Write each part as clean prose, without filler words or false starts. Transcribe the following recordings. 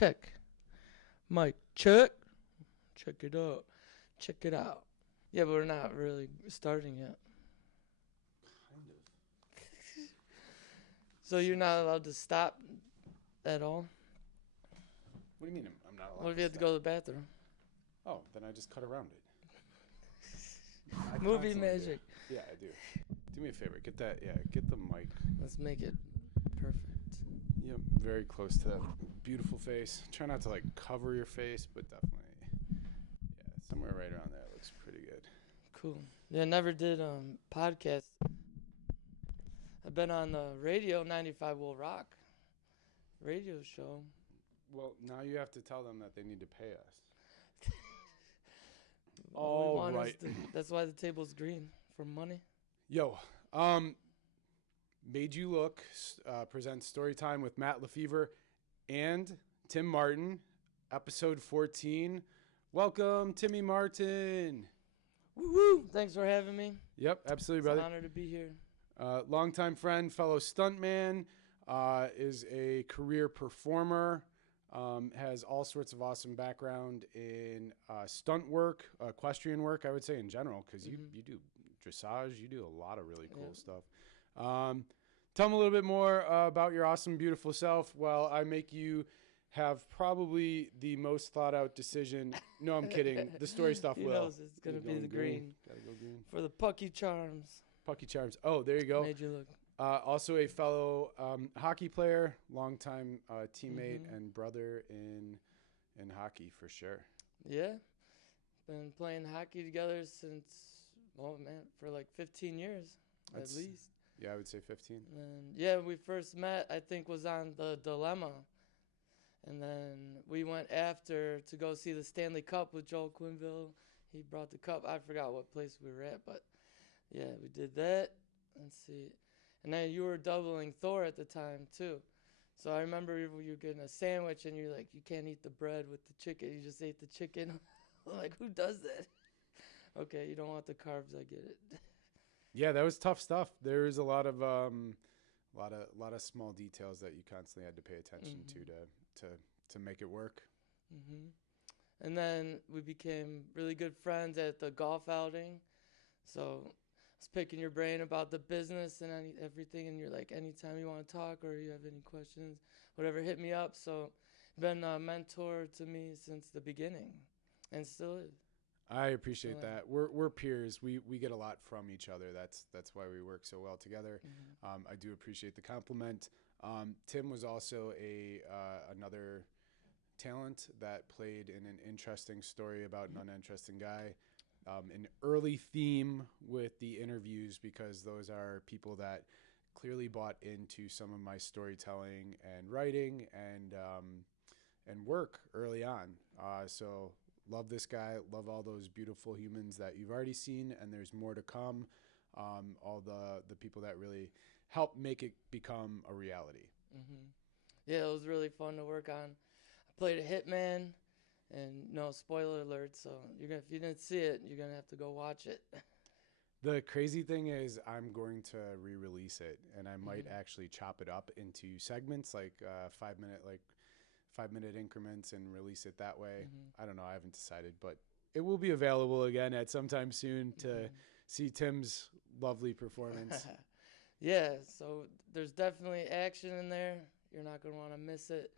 check. Mic check. Check it out. Check it out. Yeah, but we're not really starting yet. Kind of. So you're not allowed to stop at all? What do you mean I'm not allowed What if you have to go to the bathroom? Oh, then I just cut around it. Movie magic. Yeah, I do. Do me a favor. Get the mic. Let's make it perfect. Yep, very close to that beautiful face. Try not to like cover your face, but definitely, yeah, somewhere right around there looks pretty good. Cool. Yeah, I never did podcast. I've been on the radio, 95 Will Rock radio show. Well, now you have to tell them that they need to pay us. All right. That's why the table's green, for money. Yo, Made You Look presents Storytime with Matt LeFevour and Tim Martin, episode 14. Welcome, Timmy Martin. Woo-hoo! Thanks for having me. Yep, absolutely, brother. It's an honor to be here. Longtime friend, fellow stuntman, is a career performer, has all sorts of awesome background in stunt work, equestrian work, I would say in general, because you do dressage, you do a lot of really cool stuff. Tell me a little bit more about your awesome, beautiful self while I make you have probably the most thought out decision. No, I'm kidding. The story stuff He will. knows it's going to be the green. Gotta go green. For the Pucky Charms. Pucky Charms. Oh, there you go. Made You Look. Also a fellow hockey player, longtime teammate and brother in hockey for sure. Yeah. Been playing hockey together since, for like 15 years at least. Yeah, I would say 15. And yeah, we first met, I think, was on The Dilemma. And then we went after to go see the Stanley Cup with Joel Quinville. He brought the cup. I forgot what place we were at, but yeah, we did that. Let's see. And then you were doubling Thor at the time, too. So I remember you were getting a sandwich, and you're like, you can't eat the bread with the chicken. You just ate the chicken. I'm like, who does that? Okay, you don't want the carbs. I get it. Yeah, that was tough stuff. There was a lot of small details that you constantly had to pay attention to make it work. And then we became really good friends at the golf outing. So I was picking your brain about the business and everything, and you're like, anytime you want to talk or you have any questions, whatever, hit me up. So you've been a mentor to me since the beginning, and still is. I appreciate that. We're peers. We get a lot from each other. That's why we work so well together. I do appreciate the compliment. Tim was also another talent that played in an interesting story about an uninteresting guy. An early theme with the interviews, because those are people that clearly bought into some of my storytelling and writing and work early on. So love this guy. Love all those beautiful humans that you've already seen, and there's more to come. All the people that really helped make it become a reality. Yeah, it was really fun to work on. I played a hitman, and no spoiler alert. So if you didn't see it, you're gonna have to go watch it. The crazy thing is, I'm going to re-release it, and I might actually chop it up into segments, like 5-minute increments, and release it that way. I don't know. I haven't decided, but it will be available again at some time soon to see Tim's lovely performance. Yeah, so there's definitely action in there. You're not going to want to miss it.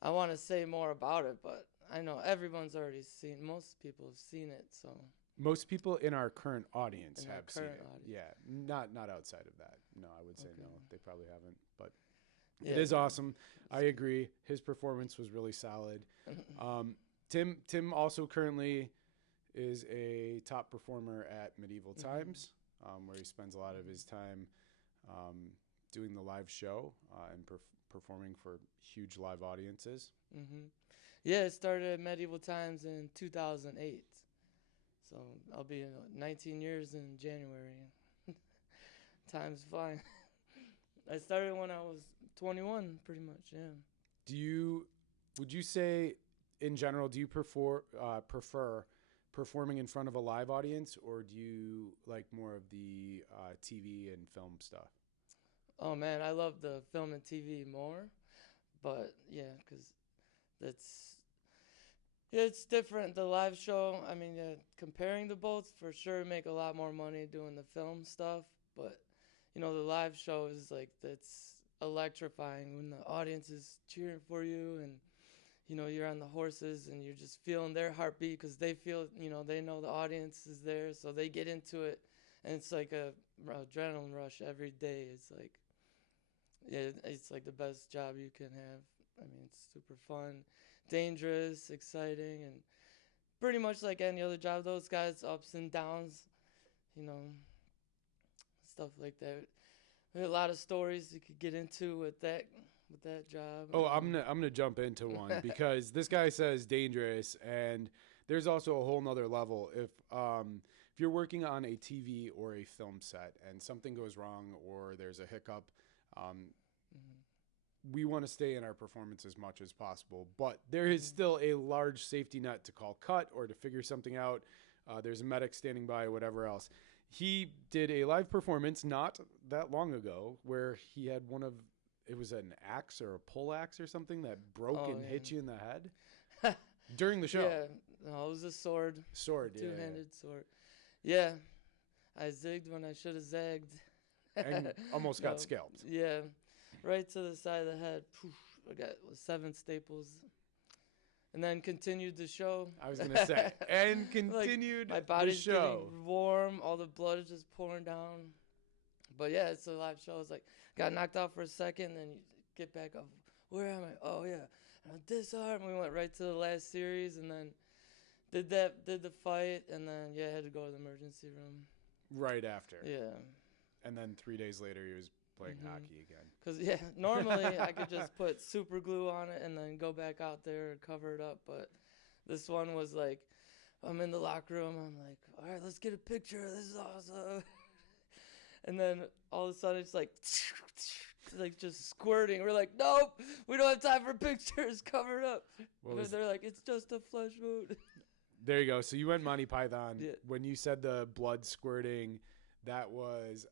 I want to say more about it, but I know everyone's already seen. Most people have seen it, so. Most people in our current audience have seen it. Audience. Yeah, not outside of that. No, I would say no. They probably haven't, but. Yeah. It is awesome. I agree. His performance was really solid. Tim also currently is a top performer at Medieval Times, where he spends a lot of his time doing the live show and performing for huge live audiences. Yeah, it started at Medieval Times in 2008. So I'll be 19 years in January. Time's flying. I started when I was 21, pretty much, yeah. Would you say, in general, do you prefer performing in front of a live audience, or do you like more of the TV and film stuff? Oh, man, I love the film and TV more. But, yeah, because that's yeah, it's different. The live show, I mean, comparing the both, for sure, make a lot more money doing the film stuff. But the live show is like that's electrifying when the audience is cheering for you, and you're on the horses and you're just feeling their heartbeat because they feel, they know the audience is there, so they get into it, and it's like a adrenaline rush every day. It's like, yeah, it's like the best job you can have. I mean, it's super fun, dangerous, exciting, and pretty much like any other job. Those guys, ups and downs, you know, stuff like that. There are a lot of stories you could get into with that job. Oh, I'm gonna jump into one because this guy says dangerous, and there's also a whole nother level. If you're working on a TV or a film set and something goes wrong or there's a hiccup, we want to stay in our performance as much as possible, but there is still a large safety net to call cut or to figure something out. There's a medic standing by, whatever else. He did a live performance not that long ago where he had it was an axe or a pole axe or something that broke and hit you in the head during the show. Yeah, no, it was a sword. Two-handed sword. Yeah, I zigged when I should have zagged. And almost got scalped. Yeah, right to the side of the head. Poof, I got 7 staples. And then continued the show. I was going to say. And continued my body's the show. Getting warm. All the blood is just pouring down. But yeah, it's a live show. It's like, got knocked out for a second, then you get back up. Where am I? Oh, yeah. And disarm. We went right to the last series and then did the fight. And then, yeah, I had to go to the emergency room. Right after. Yeah. And then 3 days later, he was playing hockey again. Because, yeah, normally I could just put super glue on it and then go back out there and cover it up. But this one was like, I'm in the locker room. I'm like, all right, let's get a picture. This is awesome. And then all of a sudden it's like just squirting. We're like, nope, we don't have time for pictures. Cover it up. They're like, it's just a flesh wound. There you go. So you went Monty Python. Yeah. When you said the blood squirting, that was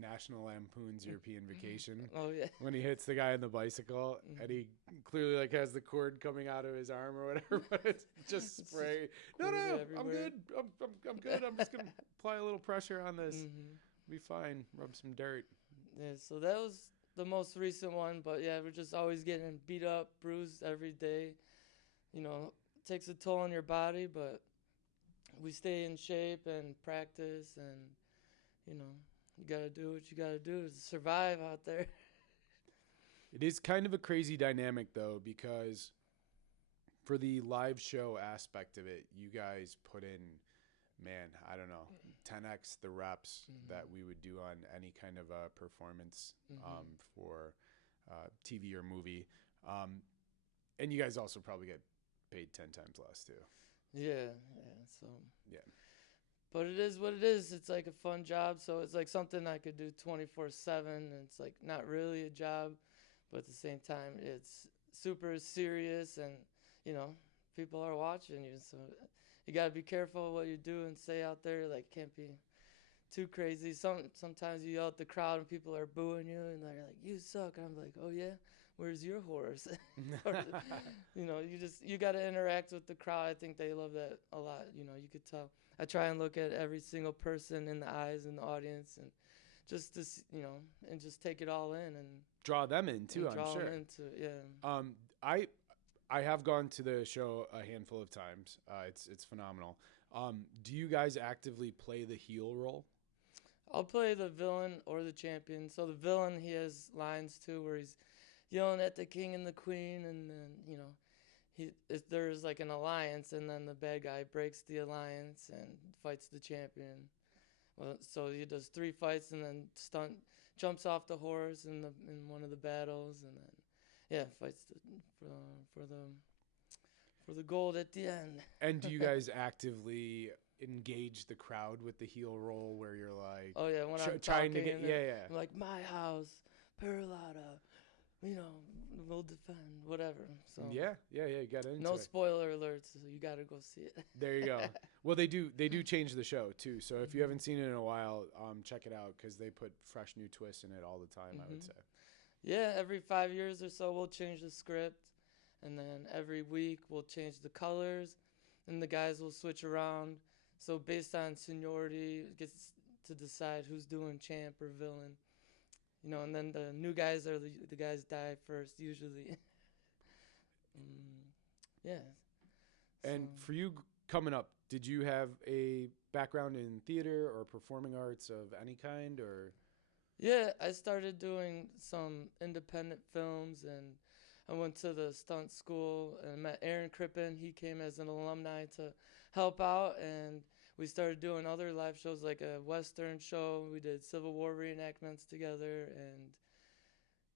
National Lampoon's European Vacation. Oh, yeah. When he hits the guy on the bicycle and he clearly has the cord coming out of his arm or whatever, but it's just spray. No, I'm good. I'm good. I'm just going to apply a little pressure on this. Be fine. Rub some dirt. Yeah, so that was the most recent one. But, yeah, we're just always getting beat up, bruised every day. It takes a toll on your body, but we stay in shape and practice and you got to do what you got to do to survive out there. It is kind of a crazy dynamic, though, because for the live show aspect of it, you guys put in, man, I don't know, 10x the reps that we would do on any kind of a performance for TV or movie. And you guys also probably get paid 10 times less, too. Yeah. So. Yeah. But it is what it is. It's like a fun job. So it's like something I could do 24/7. And it's like not really a job, but at the same time, it's super serious and, people are watching you. So you got to be careful what you do and say out there. Like, can't be too crazy. Sometimes you yell at the crowd and people are booing you and they're like, you suck. I'm like, oh, yeah? Where's your horse? You got to interact with the crowd. I think they love that a lot. You could tell. I try and look at every single person in the eyes in the audience and just to, and just take it all in and draw them in too. I'm sure. Yeah. I have gone to the show a handful of times. It's phenomenal. Do you guys actively play the heel role? I'll play the villain or the champion. So the villain, he has lines too where he's yelling at the king and the queen, and then there's like an alliance, and then the bad guy breaks the alliance and fights the champion. Well, so he does 3 fights and then jumps off the horse in one of the battles, and then fights for the gold at the end. And do you guys actively engage the crowd with the heel roll where you're like, oh yeah, when I'm trying to get I'm like, my house, Perlata, we'll defend, whatever. So you got into no it. spoiler alerts, so you got to go see it. There you go. Well, they do change the show too. So if you haven't seen it in a while, check it out because they put fresh new twists in it all the time. I would say. Yeah, every 5 years or so we'll change the script. and then every week we'll change the colors, and the guys will switch around. So based on seniority, it gets to decide who's doing champ or villain. And then the new guys are the guys die first usually. Yeah. And for you coming up, did you have a background in theater or performing arts of any kind, or? Yeah, I started doing some independent films, and I went to the stunt school and met Aaron Crippen. He came as an alumni to help out, and we started doing other live shows like a Western show. We did Civil War reenactments together, and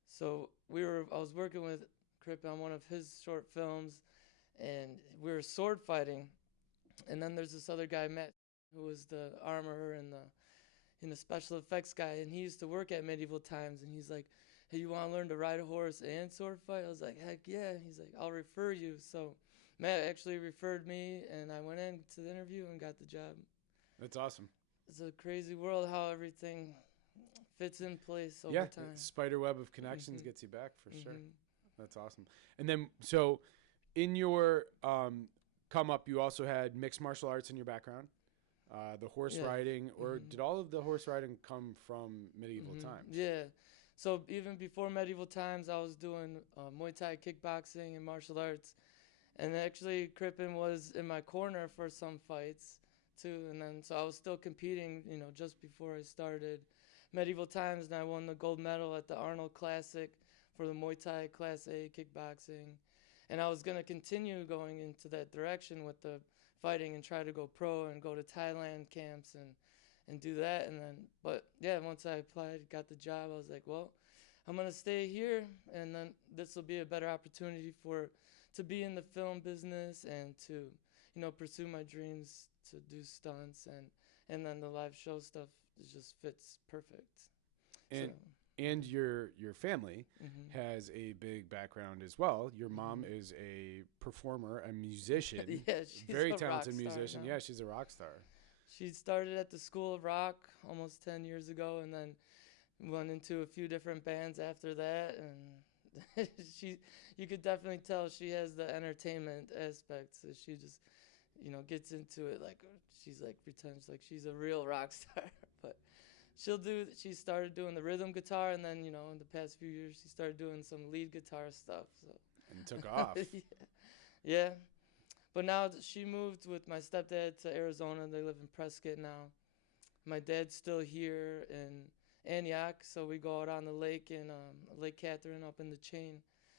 so I was working with Crippen on one of his short films, and we were sword fighting. And then there's this other guy, Matt, who was the armorer and the special effects guy, and he used to work at Medieval Times, and he's like, hey, you want to learn to ride a horse and sword fight? I was like, heck yeah. He's like, I'll refer you. So Matt actually referred me, and I went into the interview and got the job. That's awesome. It's a crazy world how everything fits in place over time. Yeah, spider web of connections gets you back for sure. That's awesome. And then, so in your come up, you also had mixed martial arts in your background, the horse riding, or did all of the horse riding come from medieval times? Yeah. So even before medieval times, I was doing Muay Thai, kickboxing, and martial arts. And actually, Crippen was in my corner for some fights too. And then, so I was still competing, just before I started medieval times, and I won the gold medal at the Arnold Classic for the Muay Thai Class A kickboxing. And I was going to continue going into that direction with the fighting and try to go pro and go to Thailand camps and do that. And then, but yeah, once I applied, got the job, I was like, well, I'm going to stay here, and then this will be a better opportunity to be in the film business and to, pursue my dreams to do stunts, and then the live show stuff just fits perfect. And your family has a big background as well. Your mom is a performer, a musician. Yeah, she's very a talented rock star musician. now. Yeah, she's a rock star. She started at the School of Rock almost 10 years ago, and then went into a few different bands after that. And you could definitely tell she has the entertainment aspect. So she just, gets into it like she's like pretends like she's a real rock star. But she started doing the rhythm guitar, and then, in the past few years, she started doing some lead guitar stuff. So. And took off. Yeah. But now she moved with my stepdad to Arizona. They live in Prescott now. My dad's still here in Antioch, so we go out on the lake in Lake Catherine up in the chain.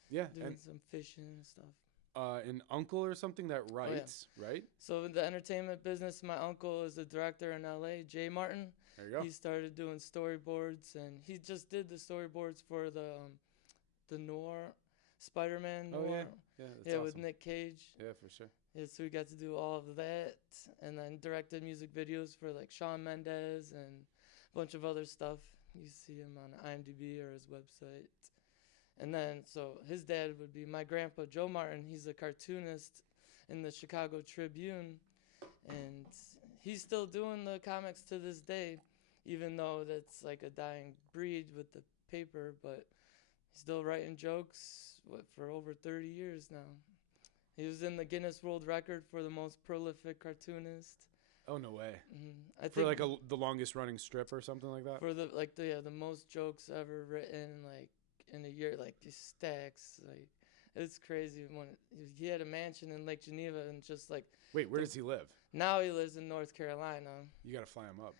Yeah. Doing some fishing and stuff. An uncle or something that writes, right? So in the entertainment business, my uncle is a director in L.A., Jay Martin. There you go. He started doing storyboards, and he just did the storyboards for the noir, Spider-Man noir. Oh, yeah. Yeah, that's awesome. With Nick Cage. Yeah, for sure. Yeah, so we got to do all of that, and then directed music videos for like Shawn Mendes and a bunch of other stuff. You see him on IMDb or his website. And then, so his dad would be my grandpa, Joe Martin. He's a cartoonist in the Chicago Tribune, and he's still doing the comics to this day, even though that's like a dying breed with the paper, but he's still writing jokes for over 30 years now. He was in the Guinness World Record for the most prolific cartoonist. Oh, no way. I for think like the longest running strip or something like that? For the most jokes ever written, like, in a year, like, these stacks, like, it's crazy. When he had a mansion in Lake Geneva, and just like, wait, where does he live? Now he lives in North Carolina. You gotta fly him up.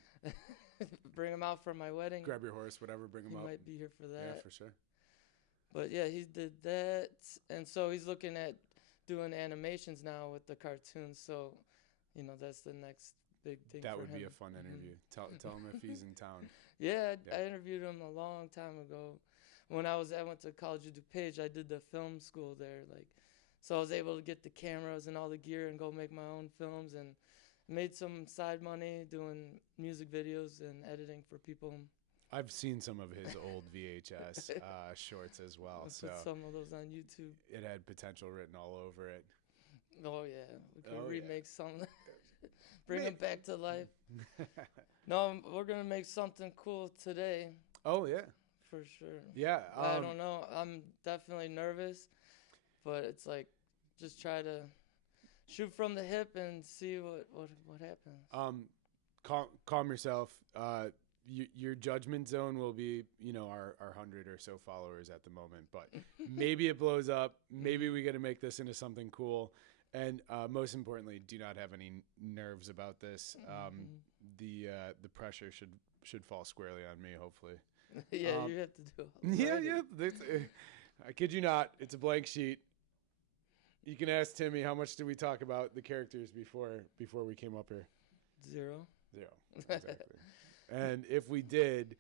Bring him out for my wedding. Grab your horse, whatever, bring him up. He might be here for that. Yeah, for sure. But yeah, he did that, and so he's looking at doing animations now with the cartoons. So, that's the next big thing. That for would him. be a fun interview. Tell him if he's in town. Yeah, I interviewed him a long time ago. When I went to College of DuPage, I did the film school there. So I was able to get the cameras and all the gear and go make my own films, and made some side money doing music videos and editing for people. I've seen some of his old VHS shorts as well. I put some of those on YouTube. It had potential written all over it. Oh yeah, we could remake some. Bring them back to life. No, we're gonna make something cool today. Oh yeah. For sure. Yeah. I don't know. I'm definitely nervous. but it's like just try to shoot from the hip and see what happens. Calm yourself. Your judgment zone will be, our 100 or so followers at the moment, but maybe it blows up. Maybe we get to make this into something cool. And most importantly, do not have any nerves about this. The pressure should fall squarely on me, hopefully. Yeah, you have to do Yeah, it. yeah. I kid you not. It's a blank sheet. You can ask Timmy, how much did we talk about the characters before we came up here? Zero. Exactly. And if we did,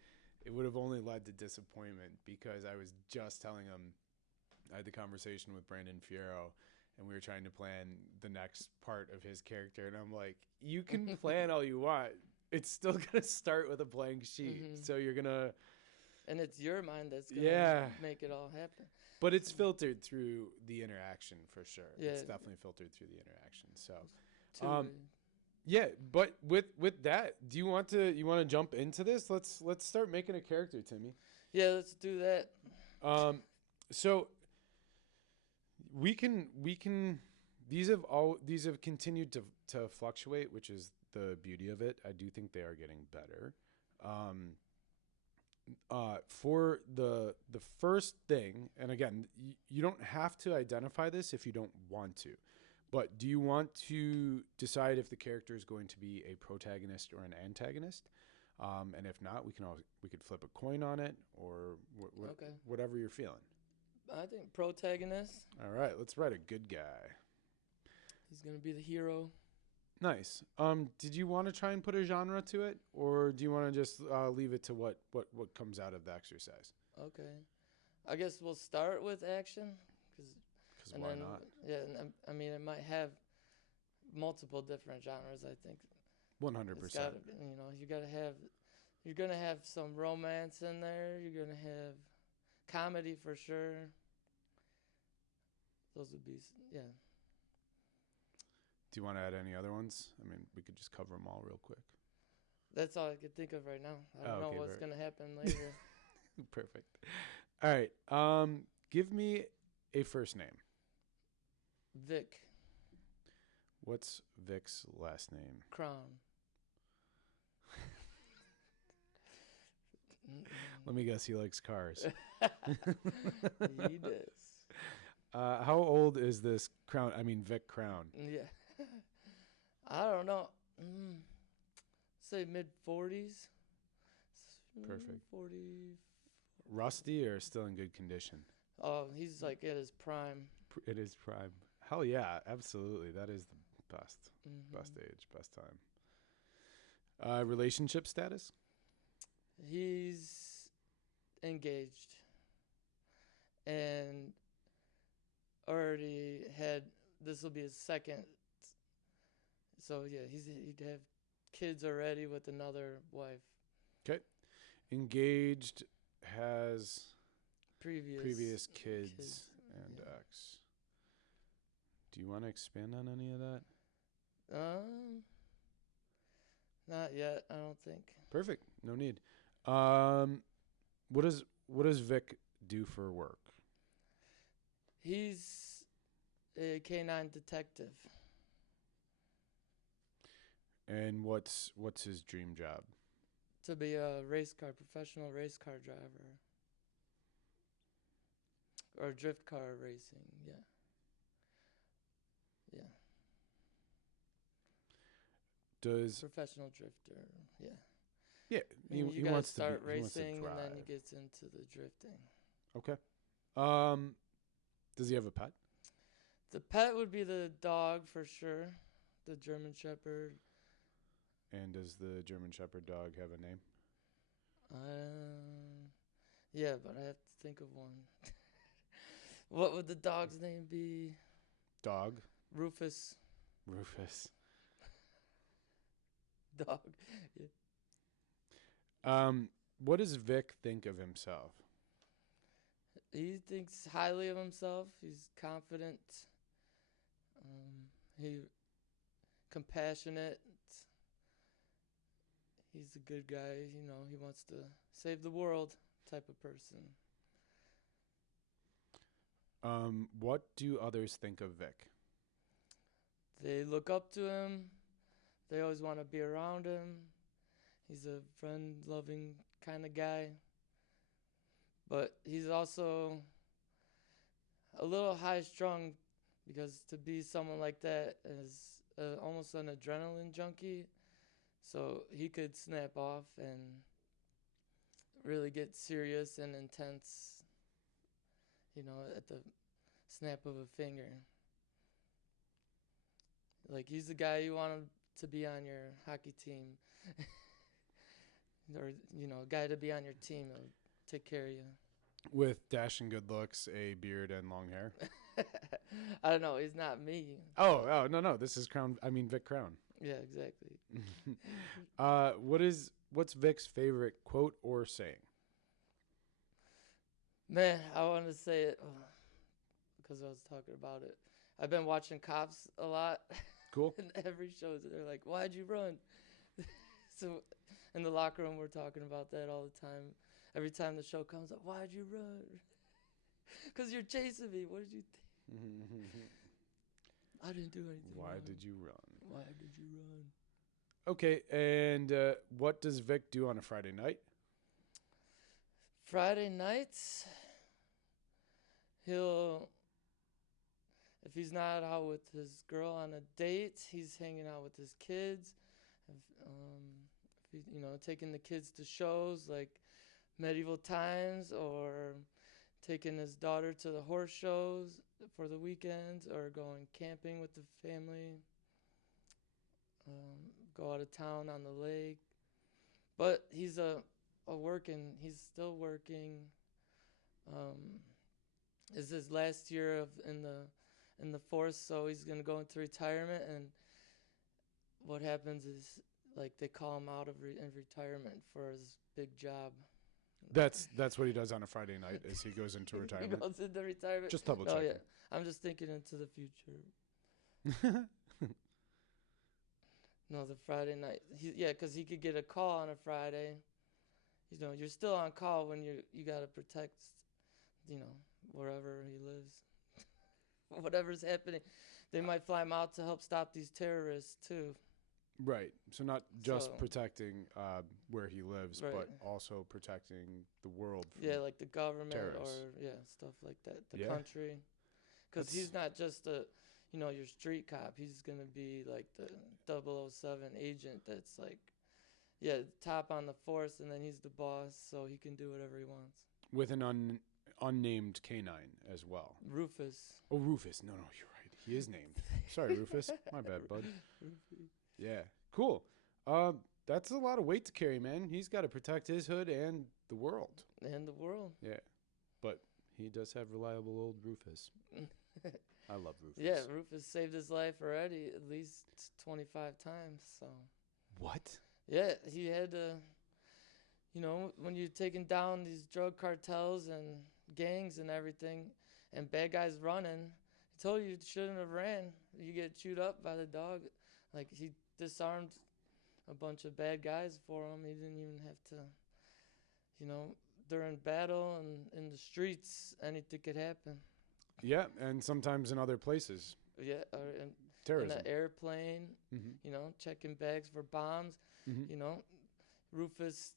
it would have only led to disappointment, because I was just telling him, I had the conversation with Brandon Fiero, and we were trying to plan the next part of his character. And I'm like, you can plan all you want. It's still going to start with a blank sheet. So you're going to... And it's your mind that's going to make it all happen. But it's filtered through the interaction for sure. Yeah. It's definitely filtered through the interaction. So, yeah. But with that, do you want to jump into this? Let's start making a character, Timmy. Yeah, let's do that. So we can. These have continued to fluctuate, which is the beauty of it. I do think they are getting better. For the first thing, and again, you don't have to identify this if you don't want to, but do you want to decide if the character is going to be a protagonist or an antagonist? And if not, we could flip a coin on it, or whatever you're feeling. I think protagonist. All right, let's write a good guy. He's gonna be the hero. Nice. Did you want to try and put a genre to it, or do you want to just leave it to what comes out of the exercise? Okay. I guess we'll start with action. Because why not? Yeah, I mean, it might have multiple different genres, I think. 100%. You're going to have some romance in there. You're going to have comedy for sure. Those would be, yeah. Do you want to add any other ones? I mean, we could just cover them all real quick. That's all I could think of right now. I don't know what's going to happen later. Perfect. All right. Give me a first name. Vic. What's Vic's last name? Crown. Let me guess, he likes cars. He does. How old is this Crown? I mean, Vic Crown. Yeah. I don't know. Say mid-40s. Perfect. 40. Rusty or still in good condition? Oh, he's like at his prime. It is prime. Hell yeah, absolutely. That is the best. Best age, best time. Relationship status? He's engaged. And already had, this will be his second. So yeah, he'd have kids already with another wife. Okay. Engaged, has previous kids and ex. Do you want to expand on any of that? Not yet, I don't think. Perfect. No need. What does Vic do for work? He's a canine detective. And what's his dream job? To be a professional race car driver. Or drift car racing, yeah. Yeah. Professional drifter, yeah. Yeah, he wants to start racing, and then he gets into the drifting. Okay. Does he have a pet? The pet would be the dog for sure, the German Shepherd. And does the German Shepherd dog have a name? Yeah, but I have to think of one. What would the dog's name be? Dog. Rufus. Dog. Yeah. What does Vic think of himself? He thinks highly of himself. He's confident. He compassionate. He's a good guy. He wants to save the world type of person. What do others think of Vic? They look up to him. They always want to be around him. He's a friend-loving kind of guy. But he's also a little high-strung because to be someone like that is almost an adrenaline junkie. So he could snap off and really get serious and intense, at the snap of a finger. Like, he's the guy you want to be on your hockey team. Or, a guy to be on your team that'll take care of you. With dashing good looks, a beard, and long hair? I don't know. He's not me. Oh, no. This is Vic Crown. Yeah, exactly. What's Vic's favorite quote or saying? Man, I want to say it because I was talking about it. I've been watching Cops a lot. Cool. In every show, they're like, "Why'd you run?" So in the locker room, we're talking about that all the time. Every time the show comes up, "Why'd you run?" Because you're chasing me. What did you think? I didn't do anything. Why wrong. did you run? Why did you run? Okay, and what does Vic do on a Friday night? Friday nights, if he's not out with his girl on a date, he's hanging out with his kids. If taking the kids to shows like Medieval Times, or taking his daughter to the horse shows for the weekends, or going camping with the family. Go out of town on the lake. But he's he's still working. It's his last year in the force, so he's gonna go into retirement. And what happens is, like, they call him out in retirement for his big job. That's what he does on a Friday night, is he goes into retirement. He goes into retirement. Just double checking. Yeah. I'm just thinking into the future. No, the Friday night. Because he could get a call on a Friday. You're still on call when you gotta protect, wherever he lives. Whatever's happening, they might fly him out to help stop these terrorists too. Right. So not just protecting where he lives, right. but also protecting the world. From like the government terrorists. or stuff like that. The country. Because he's not just your street cop. He's going to be like the 007 agent that's like, top on the force, and then he's the boss, so he can do whatever he wants. With an unnamed canine as well. Rufus. Oh, Rufus. No, you're right. He is named. Sorry, Rufus. My bad, bud. Yeah. Cool. That's a lot of weight to carry, man. He's got to protect his hood and the world. Yeah. But he does have reliable old Rufus. I love Rufus. Yeah, Rufus saved his life already at least 25 times. So. What? Yeah, he had to, when you're taking down these drug cartels and gangs and everything, and bad guys running, he told you shouldn't have ran. You get chewed up by the dog. Like, he disarmed a bunch of bad guys for him. He didn't even have to, during battle and in the streets, anything could happen. Yeah, and sometimes in other places. Yeah, terrorism. In an airplane, checking bags for bombs. Rufus,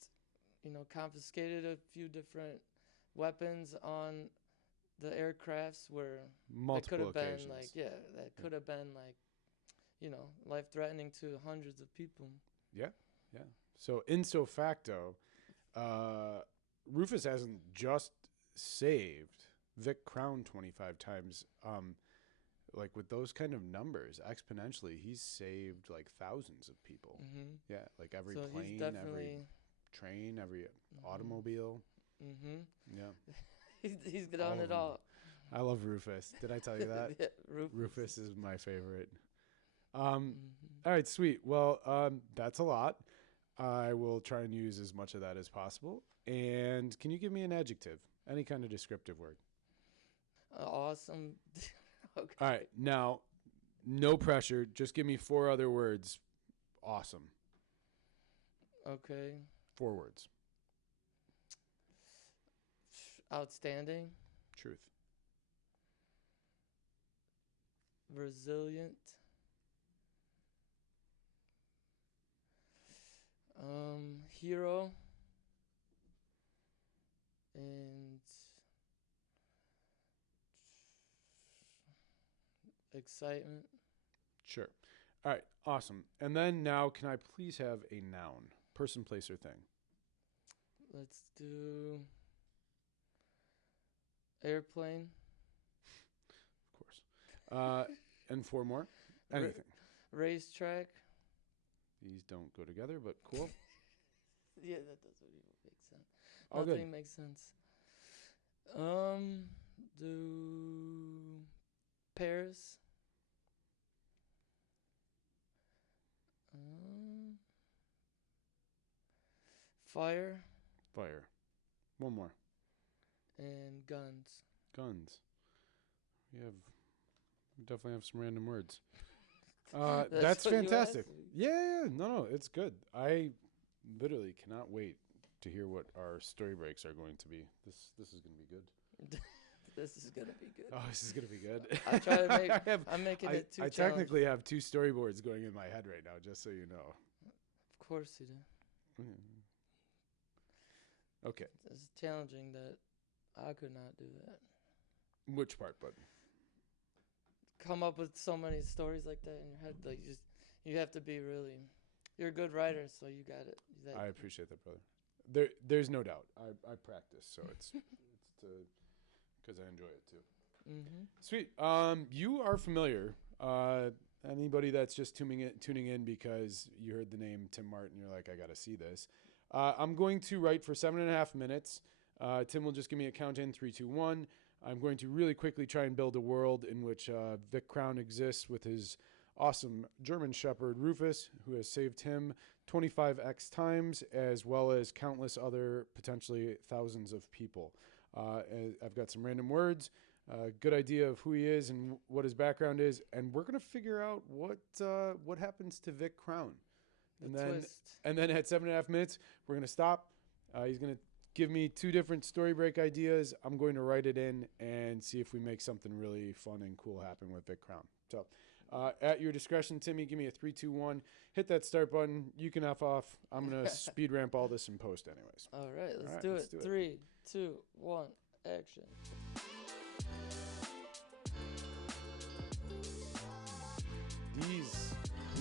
confiscated a few different weapons on the aircrafts where multiple that could have occasions. Could have been life-threatening to hundreds of people. Yeah. So ipso facto, Rufus hasn't just saved Vic Crown 25 times. Like, with those kind of numbers, exponentially, he's saved like thousands of people. Mm-hmm. Yeah, like every plane, every train, every automobile. Mm-hmm. Yeah. he's done it all. I love Rufus. Did I tell you that? Yeah, Rufus is my favorite. All right, sweet. Well, that's a lot. I will try and use as much of that as possible. And can you give me an adjective? Any kind of descriptive word. Awesome. Okay. All right. Now, no pressure. Just give me 4 other words. Awesome. Okay. 4 words. Outstanding. Truth. resilient, hero, and excitement. Sure. All right. Awesome. And then now, can I please have a noun? Person, place, or thing. Let's do airplane. Of course. And 4 more. Anything. Racetrack. These don't go together, but cool. Yeah, that doesn't even make sense. All Nothing good. makes sense. Do Paris. Fire Fire. 1 more. and guns. Guns. We definitely have some random words. That's what you fantastic. asked me. Yeah. No, it's good. I literally cannot wait to hear what our story breaks are going to be. This is going to be good. This is gonna be good. Oh, this is going to be good. I try to make. I'm making it too. I technically have 2 storyboards going in my head right now, just so you know. Of course you do. Okay. It's challenging that I could not do that. Which part, bud? Come up with so many stories like that in your head. Like you have to be really. You're a good writer, so you got it. I appreciate that, brother. There's no doubt. I practice, so it's because I enjoy it too. Mm-hmm. Sweet. You are familiar. Anybody that's just tuning in because you heard the name Tim Martin, you're like, I got to see this. I'm going to write for 7.5 minutes. Tim will just give me a count in 3, 2, 1. I'm going to really quickly try and build a world in which Vic Crown exists with his awesome German Shepherd Rufus, who has saved him 25x times, as well as countless other potentially thousands of people. I've got some random words, good idea of who he is and what his background is, and we're gonna figure out what happens to Vic Crown. And then at 7.5 minutes, we're gonna stop. He's gonna give me 2 different story break ideas. I'm going to write it in and see if we make something really fun and cool happen with Vic Crown. So, at your discretion, Timmy, give me a 3, 2, 1. Hit that start button. You can F off. I'm gonna speed ramp all this in post, anyways. All right, let's do it. 3, 2, 1, action. These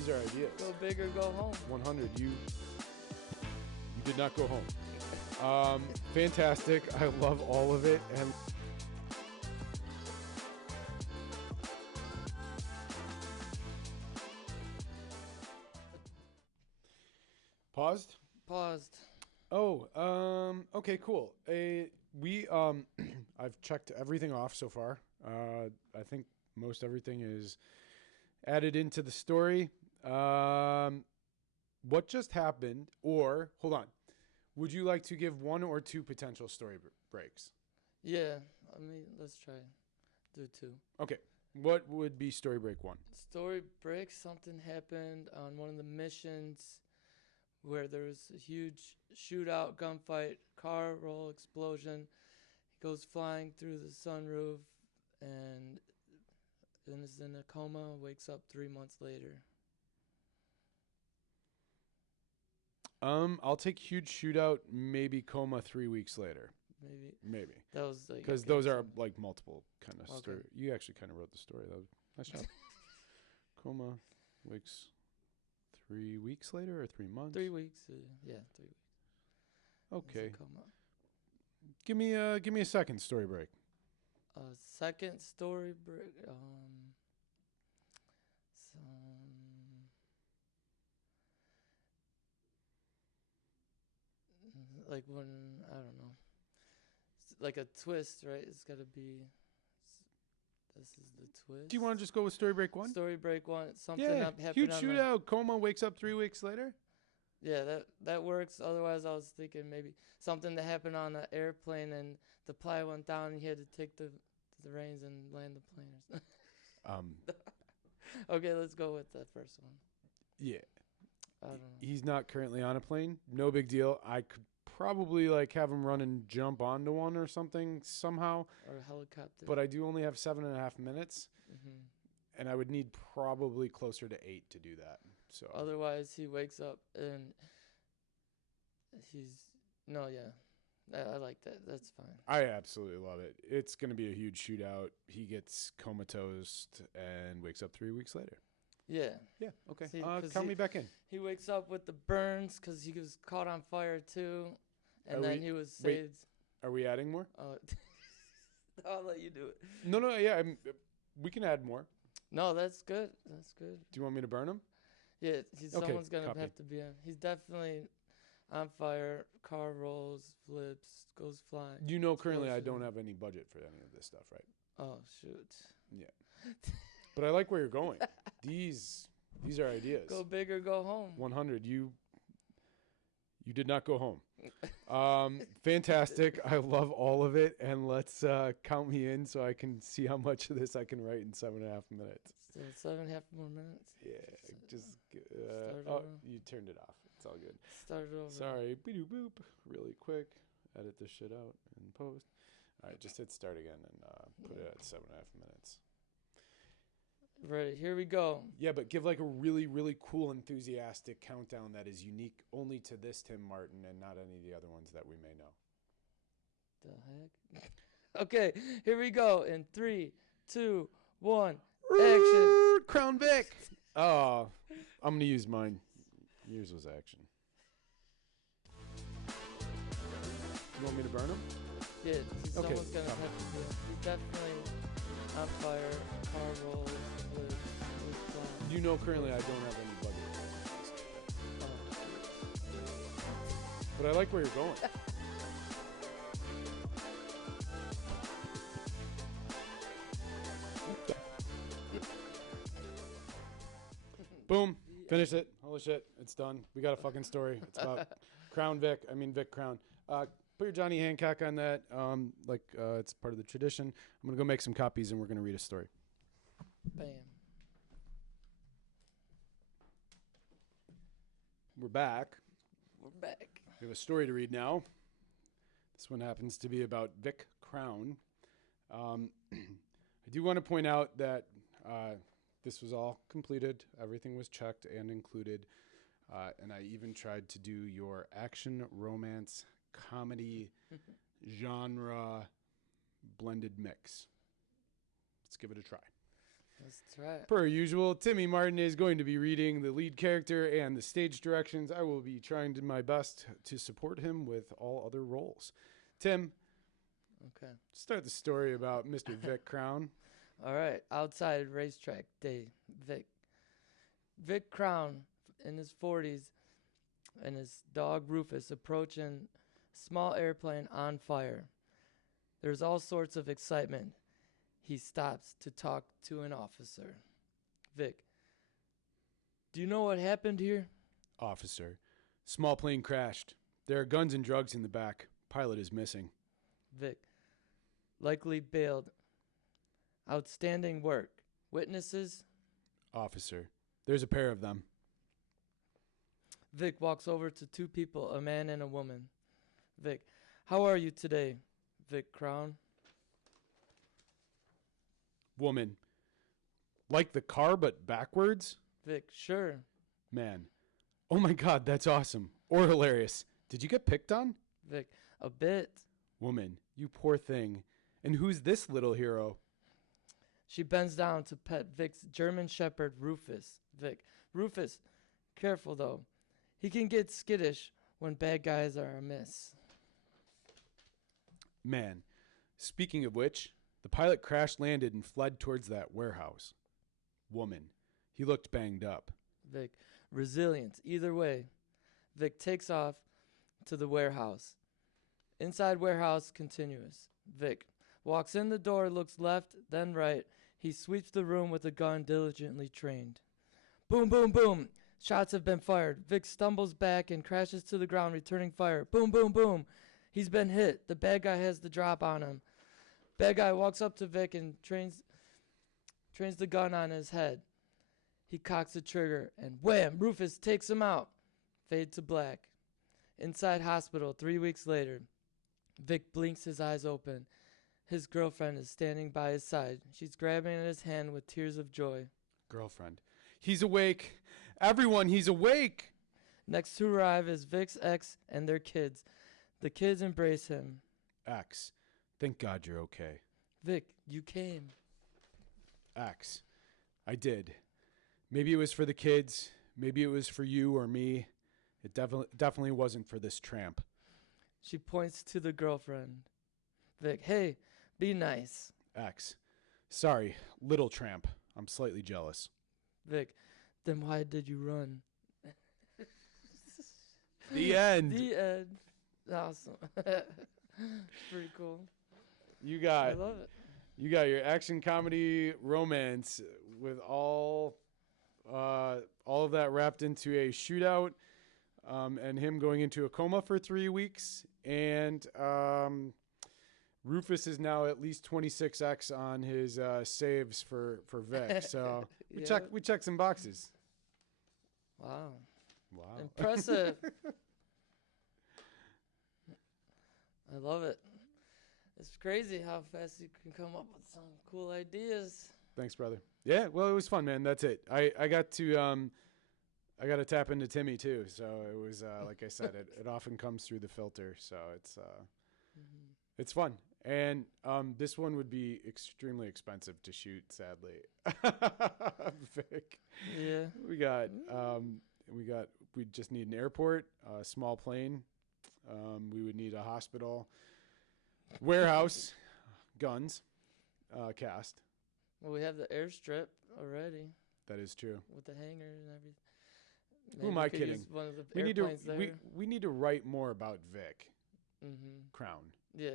are ideas. Go big or go home. 100. You did not go home. Fantastic. I love all of it. And paused. Oh, okay, cool. I've checked everything off so far. I think most everything is added into the story. What just happened? Or hold on, would you like to give 1 or 2 potential story breaks? Yeah, let's try. Do 2. Okay. What would be story break 1? Story break. Something happened on one of the missions where there was a huge shootout, gunfight, car roll explosion. He goes flying through the sunroof and is in a coma, wakes up 3 months later. I'll take huge shootout, maybe coma 3 weeks later. Maybe. That was because those are like multiple kind of story. You actually kind of wrote the story. That was nice job. Coma wakes 3 weeks later or 3 months? 3 weeks. 3 weeks. Okay. Give me a second story break. Second story break. Like when I don't know. It's like a twist, right? It's got to be. This is the twist. Do you want to just go with story break 1? Story break 1. Something happened. Huge shootout. Coma wakes up 3 weeks later. Yeah, that works. Otherwise, I was thinking maybe something that happened on an airplane and the pilot went down and he had to take the reins and land the plane or something. Okay, let's go with the first one. Yeah. I don't know. He's not currently on a plane. No big deal. I could probably have him run and jump onto one or something somehow. Or a helicopter. But I do only have 7.5 minutes. Mm-hmm. And I would need probably closer to 8 to do that. So Otherwise, he wakes up and he's no, yeah. I like that. That's fine. I absolutely love it. It's going to be a huge shootout. He gets comatose and wakes up 3 weeks later. Yeah. Yeah. Okay. See, Count me back in. He wakes up with the burns because he was caught on fire too, and then he was saved. Wait, are we adding more? I'll let you do it. No. Yeah, we can add more. No, that's good. That's good. Do you want me to burn him? Yeah, Okay, someone's gonna copy. have to be on. He's definitely on fire. Car rolls, flips, goes flying. You know, currently I don't have any budget for any of this stuff, right? Oh shoot. Yeah. But I like where you're going. These are ideas. Go big or go home. 100. You did not go home. Fantastic. I love all of it. And let's count me in so I can see how much of this I can write in 7.5 minutes. Still 7.5 more minutes? Yeah. Just you turned it off. It's all good. Start it over. Sorry. Boop, boop. Really quick. Edit this shit out and post. All right. Just hit start again and put it at 7.5 minutes. Ready. Here we go. Yeah, but give like a really, really cool, enthusiastic countdown that is unique only to this Tim Martin and not any of the other ones that we may know. The heck? Okay, here we go. In 3, 2, 1, action. Crown Vic. Oh, I'm going to use mine. Yours was action. You want me to burn him? Yeah, Okay. someone's going to have to do it. He's definitely on fire. Car rolls. You know, currently I don't have any budget. But I like where you're going. Boom. Finish it. Holy shit. It's done. We got a fucking story. It's about Vic Crown. Put your Johnny Hancock on that. It's part of the tradition. I'm going to go make some copies and we're going to read a story. Bam. We're back. We're back. We have a story to read now. This one happens to be about Vic Crown. I do want to point out that this was all completed. Everything was checked and included. And I even tried to do your action, romance, comedy, genre blended mix. Let's give it a try. Let's try it. Per usual, Timmy Martin is going to be reading the lead character and the stage directions. I will be trying my best to support him with all other roles. Tim, okay. Start the story about Mr. Vic Crown. All right. Outside racetrack day. Vic Crown in his 40s and his dog Rufus approaching small airplane on fire. There's all sorts of excitement. He stops to talk to an officer. Vic, do you know what happened here? Officer, small plane crashed. There are guns and drugs in the back. Pilot is missing. Vic, likely bailed. Outstanding work. Witnesses? Officer, there's a pair of them. Vic walks over to two people, a man and a woman. Vic, how are you today, Vic Crown? Woman, like the car but backwards? Vic, sure. Man, oh my God, that's awesome. Or hilarious. Did you get picked on? Vic, a bit. Woman, you poor thing. And who's this little hero? She bends down to pet Vic's German Shepherd, Rufus. Vic, Rufus, careful though. He can get skittish when bad guys are amiss. Man, speaking of which, the pilot crash-landed and fled towards that warehouse. Woman, he looked banged up. Vic, resilience, either way. Vic takes off to the warehouse. Inside warehouse, continuous. Vic walks in the door, looks left, then right. He sweeps the room with a gun diligently trained. Boom, boom, boom. Shots have been fired. Vic stumbles back and crashes to the ground, returning fire. Boom, boom, boom. He's been hit. The bad guy has the drop on him. Bad guy walks up to Vic and trains the gun on his head. He cocks the trigger and wham, Rufus takes him out. Fade to black. Inside hospital 3 weeks later, Vic blinks his eyes open His girlfriend is standing by his side. She's grabbing at his hand with tears of joy. Girlfriend. He's awake. Everyone, he's awake. Next to arrive is Vic's ex and their kids. The kids embrace him. X. Thank God you're okay. Vic, you came. X. I did. Maybe it was for the kids. Maybe it was for you or me. It definitely wasn't for this tramp. She points to the girlfriend. Vic, hey, be nice. X. Sorry, little tramp. I'm slightly jealous. Vic, then why did you run? The end. The end. Awesome. Pretty cool. I love it. You got your action comedy romance with all of that wrapped into a shootout, and him going into a coma for 3 weeks, and Rufus is now at least 26x on his saves for Vic. So we checked some boxes. Wow. Wow. Impressive. I love it. It's crazy how fast you can come up with some cool ideas. Thanks, brother. Yeah, well, it was fun, man. That's it. I got to tap into Timmy too. So it was like I said, it often comes through the filter. So it's fun. And this one would be extremely expensive to shoot, sadly. Vic. Yeah. We just need an airport, a small plane. We would need a hospital, warehouse, guns, cast. Well, we have the airstrip already. That is true. With the hangar and everything. Who am I kidding? One of the we we need to write more about Vic. Mm-hmm. Crown. Yeah.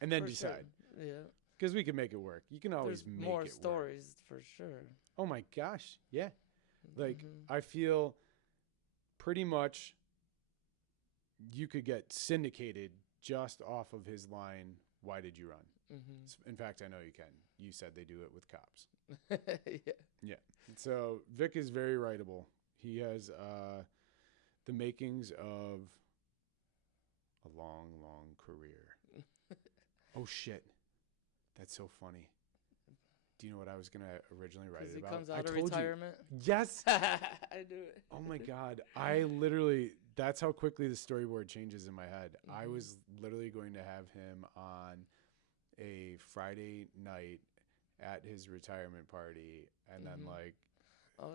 And then for decide. Sure. Yeah. Because we can make it work. You can always There's make more it stories work. for sure. Oh my gosh. Yeah. Like Mm-hmm. I feel pretty much you could get syndicated just off of his line, "Why did you run?" Mm-hmm. In fact, I know you can. You said they do it with cops. Yeah. So Vic is very writable. He has the makings of a long, long career. Oh shit, that's so funny. Do you know what I was gonna originally write it Because he about? comes out of retirement. Yes. I do it. Oh my God. That's how quickly the storyboard changes in my head. Mm-hmm. I was literally going to have him on a Friday night at his retirement party and then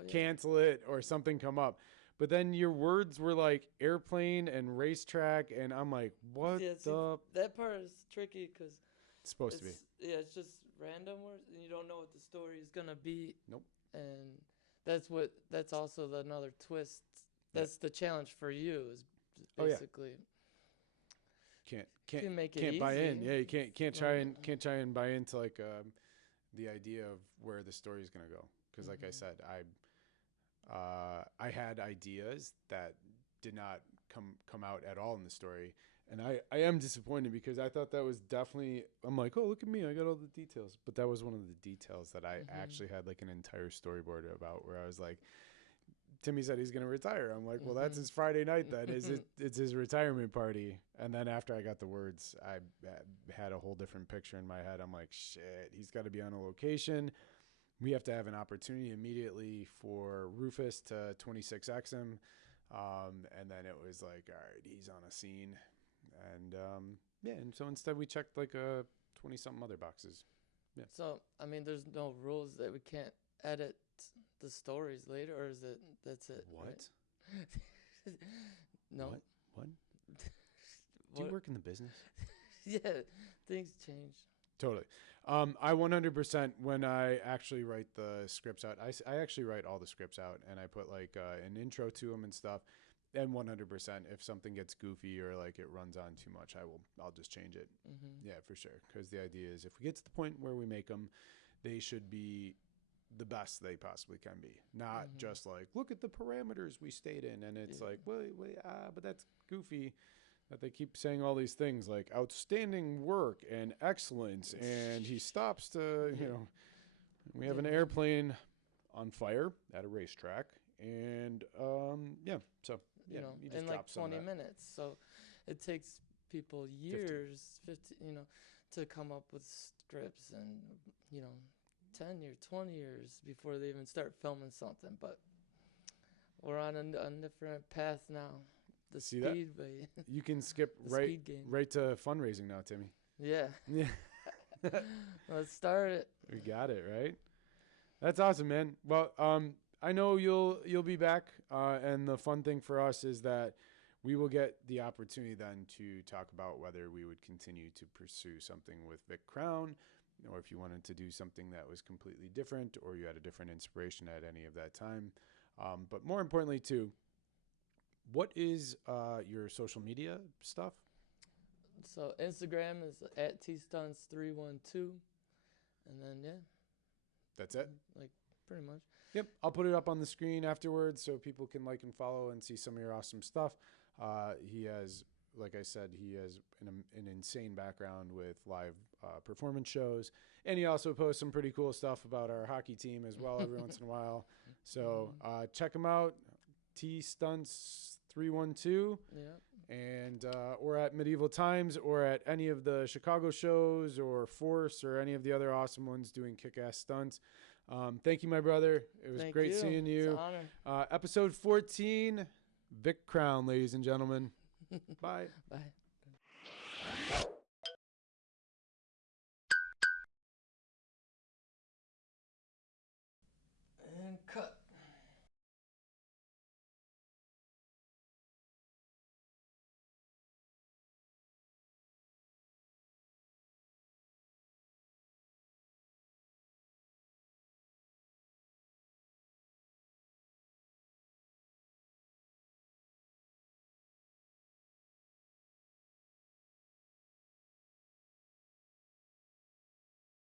cancel it or something come up. But then your words were like airplane and racetrack. And I'm like, what that part is tricky because it's supposed to be. Yeah, it's just random words and you don't know what the story is going to be. Nope. And that's also another twist. That's the challenge for you is basically can't make it can't buy easy. in. Yeah, you can't try and buy into like the idea of where the story is going to go because like I said, I had ideas that did not come out at all in the story. And I am disappointed because I thought that was definitely, I'm like, oh, look at me. I got all the details. But that was one of the details that I actually had like an entire storyboard about where I was like, Timmy said he's going to retire. I'm like, well, that's his Friday night then. It's his retirement party. And then after I got the words, I had a whole different picture in my head. I'm like, shit, he's got to be on a location. We have to have an opportunity immediately for Rufus to 26X him. And then it was like, all right, he's on a scene. And and so instead we checked like 20-something other boxes. Yeah. So I mean, there's no rules that we can't edit the stories later, or is it that's it? What? Right? No. What? Do you work in the business? Yeah, things change. Totally. I 100% when I actually write the scripts out, I actually write all the scripts out and I put like an intro to them and stuff. And 100%, if something gets goofy or like it runs on too much, I'll just change it. Mm-hmm. Yeah, for sure. Because the idea is if we get to the point where we make them, they should be the best they possibly can be. Not just like, look at the parameters we stayed in. And it's like, wait, but that's goofy that they keep saying all these things like outstanding work and excellence. And he stops to, we have an airplane on fire at a racetrack. And, so. In like 20 minutes. So it takes people years, 50, to come up with scripts and, 10 years, 20 years before they even start filming something. But we're on a different path now. The See speed that? way. You can skip The right speed game. right to fundraising now, Timmy. Yeah. Yeah. Let's start it. We got it, right? That's awesome, man. Well, I know you'll be back, and the fun thing for us is that we will get the opportunity then to talk about whether we would continue to pursue something with Vic Crown, or if you wanted to do something that was completely different, or you had a different inspiration at any of that time. But more importantly, too, what is your social media stuff? So Instagram is at tstunts312, and then That's it? like pretty much. Yep, I'll put it up on the screen afterwards so people can like and follow and see some of your awesome stuff. He has, like I said, he has an insane background with live performance shows, and he also posts some pretty cool stuff about our hockey team as well every once in a while. So check him out, tstunts312. Yeah. And or at Medieval Times, or at any of the Chicago shows, or Force, or any of the other awesome ones doing kick-ass stunts. Thank you, my brother. It was great seeing you. It's an honor. Episode 14, Vic Crown, ladies and gentlemen. Bye. Bye.